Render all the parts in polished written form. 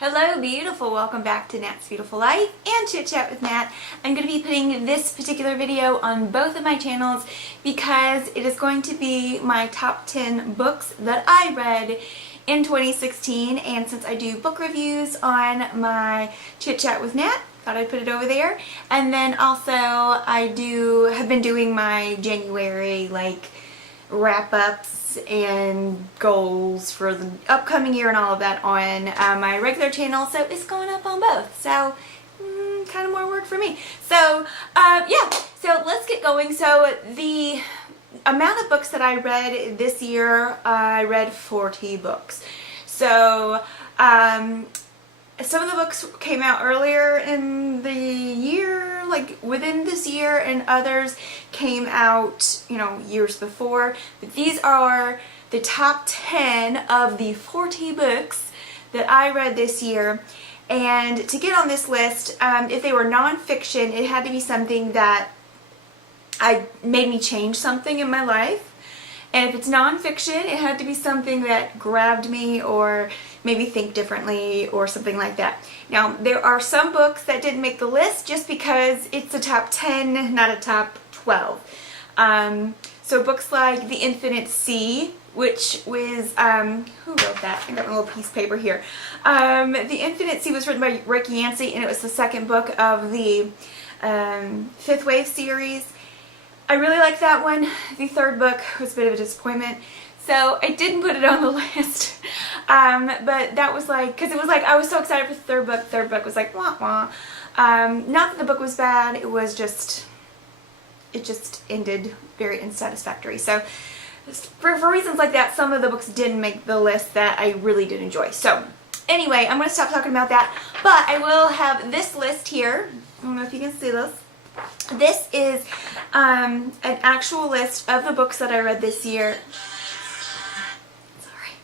Hello beautiful, welcome back to Nat's Beautiful Life and Chit Chat with Nat. I'm going to be putting this particular video on both of my channels because it is going to be my top 10 books that I read in 2016, and since I do book reviews on my Chit Chat with Nat, thought I'd put it over there. And then also I have been doing my January wrap-ups and goals for the upcoming year and all of that on my regular channel, so it's going up on both, so kind of more work for me. So yeah, so let's get going. So the amount of books that I read this year, I read 40 books. So some of the books came out earlier in the year, like within this year, and others came out, years before. But these are the top 10 of the 40 books that I read this year. And to get on this list, if they were nonfiction, it had to be something that made me change something in my life. And if it's nonfiction, it had to be something that grabbed me or made me think differently or something like that. Now, there are some books that didn't make the list just because it's a top 10, not a top 12. So books like The Infinite Sea, which was, who wrote that? I got my little piece of paper here. The Infinite Sea was written by Rick Yancey, and it was the second book of the Fifth Wave series. I really liked that one. The third book was a bit of a disappointment, so I didn't put it on the list. But that was because it was I was so excited for the third book. Third book was wah wah. Not that the book was bad, it was just, it just ended very unsatisfactory. So for reasons like that, some of the books didn't make the list that I really did enjoy. So anyway, I'm going to stop talking about that, but I will have this list here. I don't know if you can see this. This is an actual list of the books that I read this year. Sorry,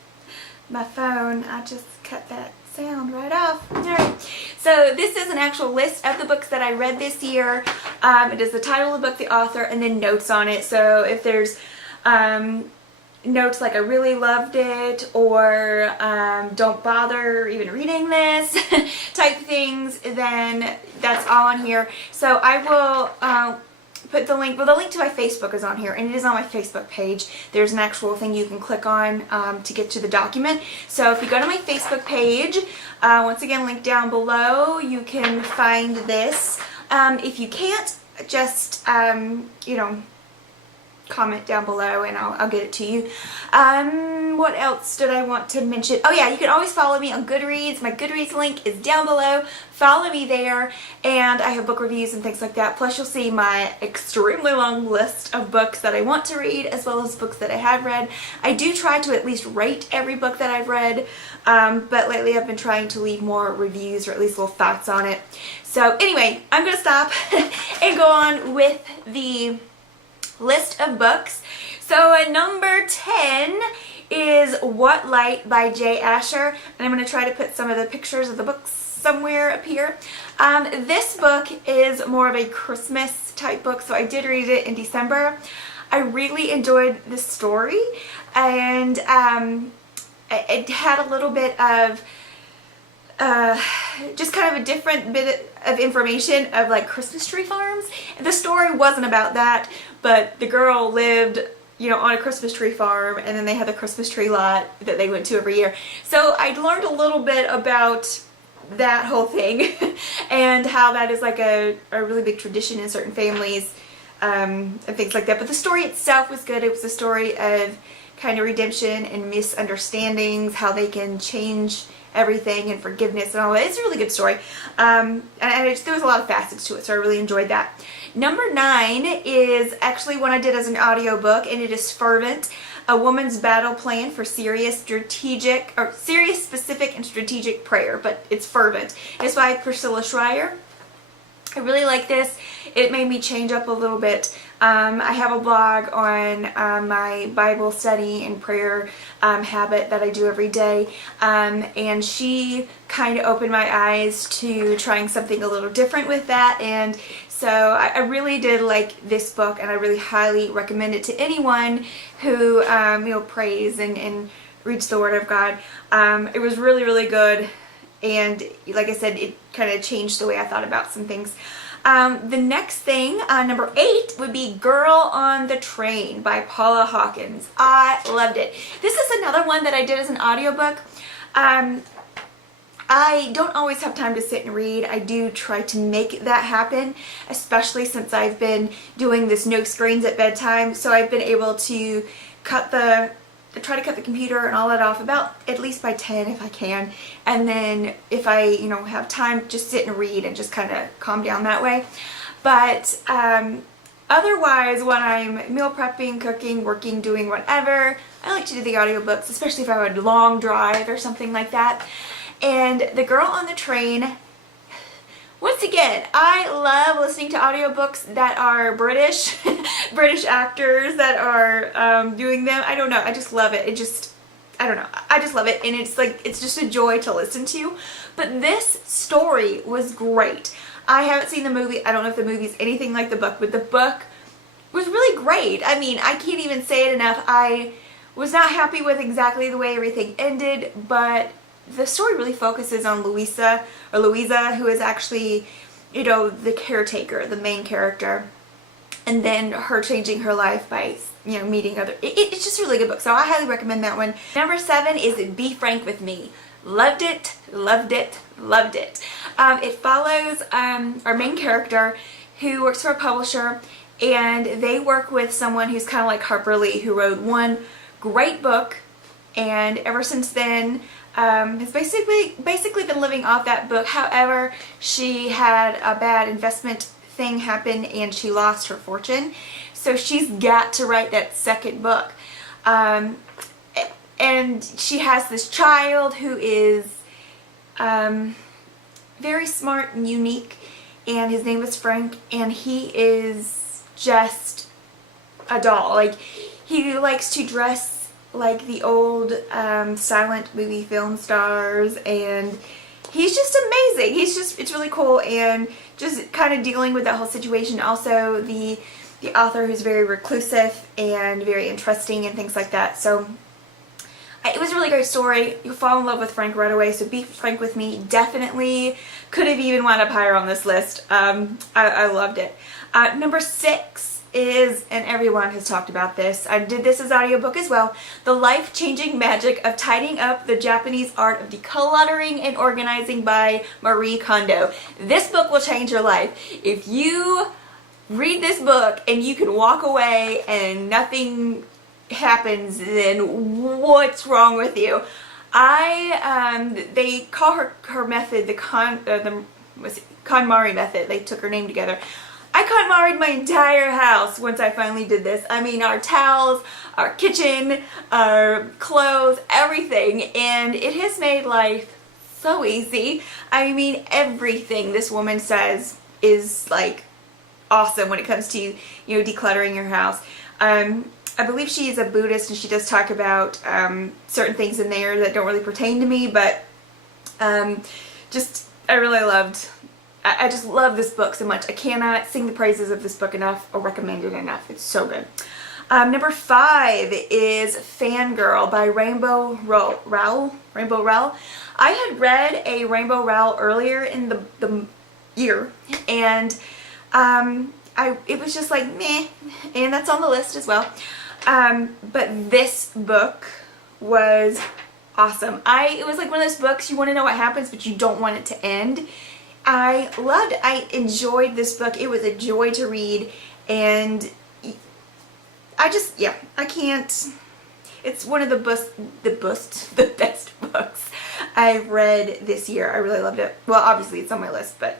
my phone, I just cut that sound right off. Alright, so this is an actual list of the books that I read this year. It is the title of the book, the author, and then notes on it. So if there's notes like I really loved it, or don't bother even reading this type things, then that's all on here. So I will put the link, well, the link to my Facebook is on here, and it is on my Facebook page. There's an actual thing you can click on to get to the document. So if you go to my Facebook page, once again, link down below, you can find this. If you can't, just comment down below and I'll get it to you. What else did I want to mention? Oh yeah, you can always follow me on Goodreads. My Goodreads link is down below. Follow me there, and I have book reviews and things like that. Plus you'll see my extremely long list of books that I want to read, as well as books that I have read. I do try to at least rate every book that I've read, but lately I've been trying to leave more reviews, or at least little thoughts on it. So anyway, I'm going to stop and go on with the list of books. So number 10 is What Light by J. Asher, and I'm going to try to put some of the pictures of the books somewhere up here. This book is more of a Christmas type book, so I did read it in December. I really enjoyed the story, and it had a little bit of just kind of a different bit of information of Christmas tree farms. The story wasn't about that, but the girl lived, on a Christmas tree farm, and then they had the Christmas tree lot that they went to every year. So I learned a little bit about that whole thing and how that is a really big tradition in certain families and things like that. But the story itself was good. It was a story of kind of redemption and misunderstandings, how they can change everything, and forgiveness and all that. It's a really good story. And there was a lot of facets to it, so I really enjoyed that. Number 9 is actually one I did as an audiobook, and it is Fervent, A Woman's Battle Plan for Serious, Specific, and Strategic Prayer, but it's Fervent. It's by Priscilla Shirer. I really like this. It made me change up a little bit. I have a blog on my Bible study and prayer habit that I do every day, and she kind of opened my eyes to trying something a little different with that, and so I really did like this book, and I really highly recommend it to anyone who prays and reads the Word of God. It was really, really good. and like I said, it kind of changed the way I thought about some things. The next thing, number 8, would be Girl on the Train by Paula Hawkins. I loved it. This is another one that I did as an audiobook. I don't always have time to sit and read. I do try to make that happen, especially since I've been doing this no screens at bedtime. So I've been able to try to cut the computer and all that off about at least by 10 if I can. And then if I, have time, just sit and read and just kind of calm down that way. But otherwise, when I'm meal prepping, cooking, working, doing whatever, I like to do the audiobooks, especially if I have a long drive or something like that. And The Girl on the Train, once again, I love listening to audiobooks that are British, British actors that are doing them. I don't know, I just love it. I don't know, I just love it, and it's just a joy to listen to. But this story was great. I haven't seen the movie. I don't know if the movie's anything like the book, but the book was really great. I mean, I can't even say it enough. I was not happy with exactly the way everything ended, but the story really focuses on Louisa, who is actually, the caretaker, the main character, and then her changing her life by, meeting other. It's just a really good book, so I highly recommend that one. Number 7 is Be Frank with Me. Loved it, loved it, loved it. It follows our main character who works for a publisher, and they work with someone who's kind of like Harper Lee, who wrote one great book, and ever since then has basically been living off that book. However, she had a bad investment thing happen and she lost her fortune, so she's got to write that second book. And she has this child who is very smart and unique, and his name is Frank, and he is just a doll. Like, he likes to dress like the old silent movie film stars, and he's just amazing. It's really cool, and just kind of dealing with that whole situation. Also, the author, who's very reclusive and very interesting and things like that. So it was a really great story. You'll fall in love with Frank right away, so Be Frank with Me definitely could have even wound up higher on this list. I loved it. Number 6 is, and everyone has talked about this, I did this as audiobook as well, The Life-Changing Magic of Tidying Up the Japanese Art of Decluttering and Organizing by Marie Kondo. This book will change your life. If you read this book and you can walk away and nothing happens, then what's wrong with you? They call her method the KonMari method. They took her name together. I KonMari'd my entire house once I finally did this. I mean, our towels, our kitchen, our clothes, everything, and it has made life so easy. I mean, everything this woman says is like awesome when it comes to, decluttering your house. I believe she is a Buddhist, and she does talk about certain things in there that don't really pertain to me, but I just love this book so much. I cannot sing the praises of this book enough or recommend it enough. It's so good. Number 5 is Fangirl by Rowell. I had read a Rainbow Rowell earlier in the year, and it was just like meh, and that's on the list as well. But this book was awesome. It was like one of those books you want to know what happens, but you don't want it to end. I loved it. I enjoyed this book. It was a joy to read, and I can't. It's one of the best books I've read this year. I really loved it. Well, obviously it's on my list, but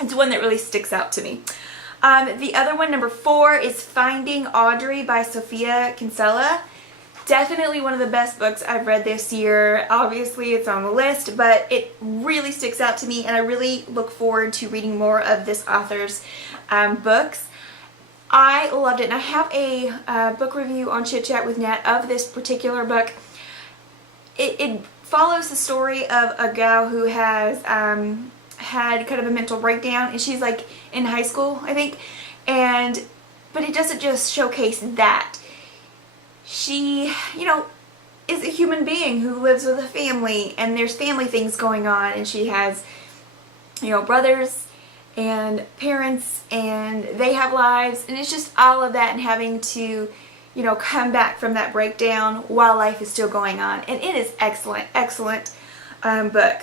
it's one that really sticks out to me. The other one, number 4, is Finding Audrey by Sophia Kinsella. Definitely one of the best books I've read this year. Obviously it's on the list, but it really sticks out to me, and I really look forward to reading more of this author's books. I loved it, and I have a book review on Chit Chat with Nat of this particular book. It follows the story of a gal who has had kind of a mental breakdown, and she's like in high school, I think, but it doesn't just showcase that. She, is a human being who lives with a family, and there's family things going on, and she has, you know, brothers and parents, and they have lives, and it's just all of that, and having to, you know, come back from that breakdown while life is still going on. And it is excellent, excellent book.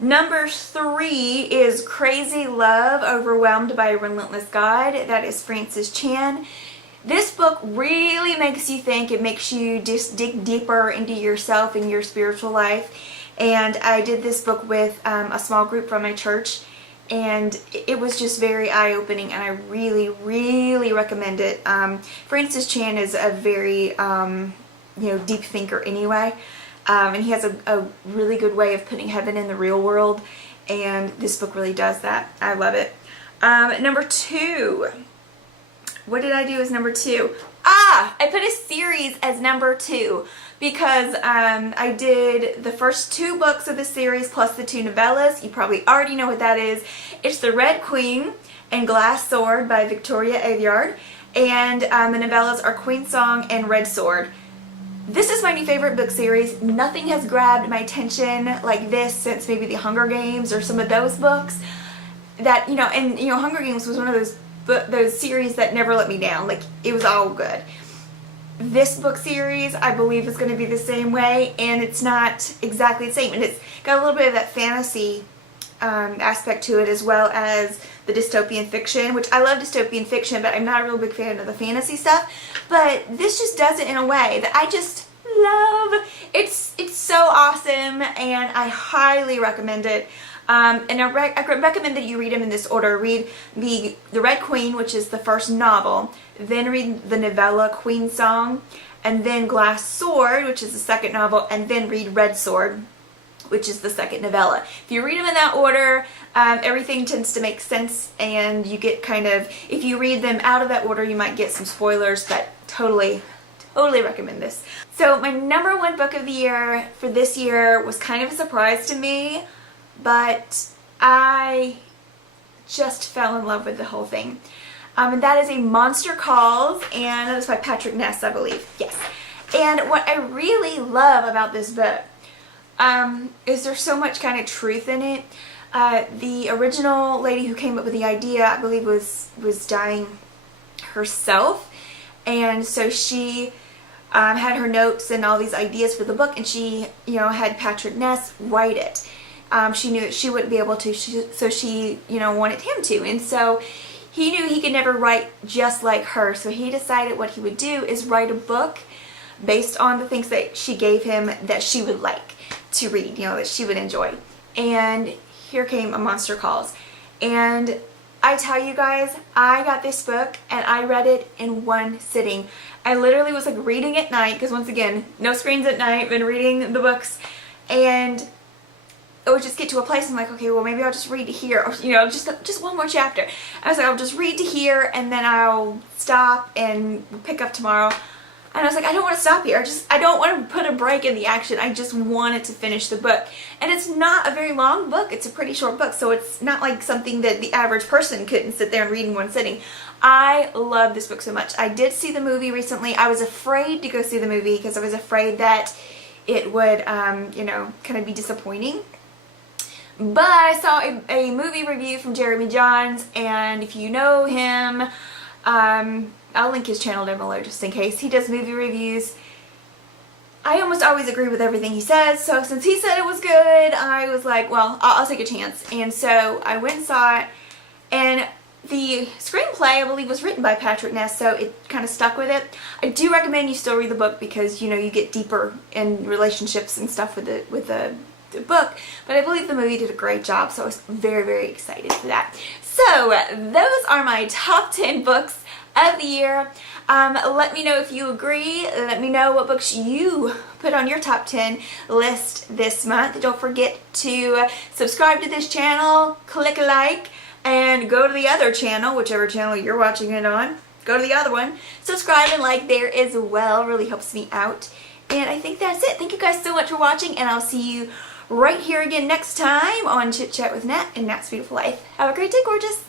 Number 3 is Crazy Love, Overwhelmed by a Relentless God. That is Frances Chan. This book really makes you think. It makes you just dig deeper into yourself and your spiritual life. And I did this book with a small group from my church, and it was just very eye-opening, and I really, really recommend it. Frances Chan is a very, you know, deep thinker anyway, and he has a really good way of putting heaven in the real world, and this book really does that. I love it. Number 2. What did I do as number 2? I put a series as number 2 because I did the first 2 books of the series plus the 2 novellas. You probably already know what that is. It's The Red Queen and Glass Sword by Vicotria, Aveyard, and the novellas are Queen Song and Red Sword. This is my new favorite book series. Nothing has grabbed my attention like this since maybe the Hunger Games or some of those books. That, you know, and you know, Hunger Games was one of those series that never let me down. Like, it was all good. This book series, I believe, is going to be the same way, and it's not exactly the same. And it's got a little bit of that fantasy aspect to it, as well as the dystopian fiction, which I love dystopian fiction, but I'm not a real big fan of the fantasy stuff. But this just does it in a way that I just love. It's so awesome, and I highly recommend it. And I recommend that you read them in this order. Read the Red Queen, which is the first novel, then read the novella Queen Song, and then Glass Sword, which is the second novel, and then read Red Sword, which is the second novella. If you read them in that order, everything tends to make sense, and you get kind of, if you read them out of that order, you might get some spoilers, but totally recommend this. So my number 1 book of the year for this year was kind of a surprise to me, but I just fell in love with the whole thing. And that is A Monster Calls, and that is by Patrick Ness, I believe. Yes. And what I really love about this book is there's so much kind of truth in it. The original lady who came up with the idea, I believe, was dying herself, and so she had her notes and all these ideas for the book, and she, you know, had Patrick Ness write it. She knew that she wouldn't be able to, so she, you know, wanted him to. And so he knew he could never write just like her. So he decided what he would do is write a book based on the things that she gave him that she would like to read, you know, that she would enjoy. And here came A Monster Calls. And I tell you guys, I got this book and I read it in one sitting. I literally was like reading at night, because once again, no screens at night, been reading the books, and it would just get to a place I'm like, okay, well, maybe I'll just read to here, or, you know, just one more chapter. I was like, I'll just read to here, and then I'll stop and pick up tomorrow. And I was like, I don't want to stop here. I don't want to put a break in the action. I just wanted to finish the book. And it's not a very long book. It's a pretty short book, so it's not like something that the average person couldn't sit there and read in one sitting. I love this book so much. I did see the movie recently. I was afraid to go see the movie because I was afraid that it would, you know, kind of be disappointing. But I saw a movie review from Jeremy Johns, and if you know him, I'll link his channel down below just in case. He does movie reviews. I almost always agree with everything he says, so since he said it was good, I was like, well, I'll take a chance. And so I went and saw it, and the screenplay, I believe, was written by Patrick Ness, so it kind of stuck with it. I do recommend you still read the book because, you know, you get deeper in relationships and stuff with the book, but I believe the movie did a great job, so I was very, very excited for that. So those are my top 10 books of the year. Let me know if you agree. Let me know what books you put on your top 10 list this month. Don't forget to subscribe to this channel, click a like, and go to the other channel, whichever channel you're watching it on. Go to the other one, subscribe and like there as well. Really helps me out. And I think that's it. Thank you guys so much for watching, and I'll see you right here again next time on Chit Chat with Nat and Nat's Beautiful Life. Have a great day, gorgeous.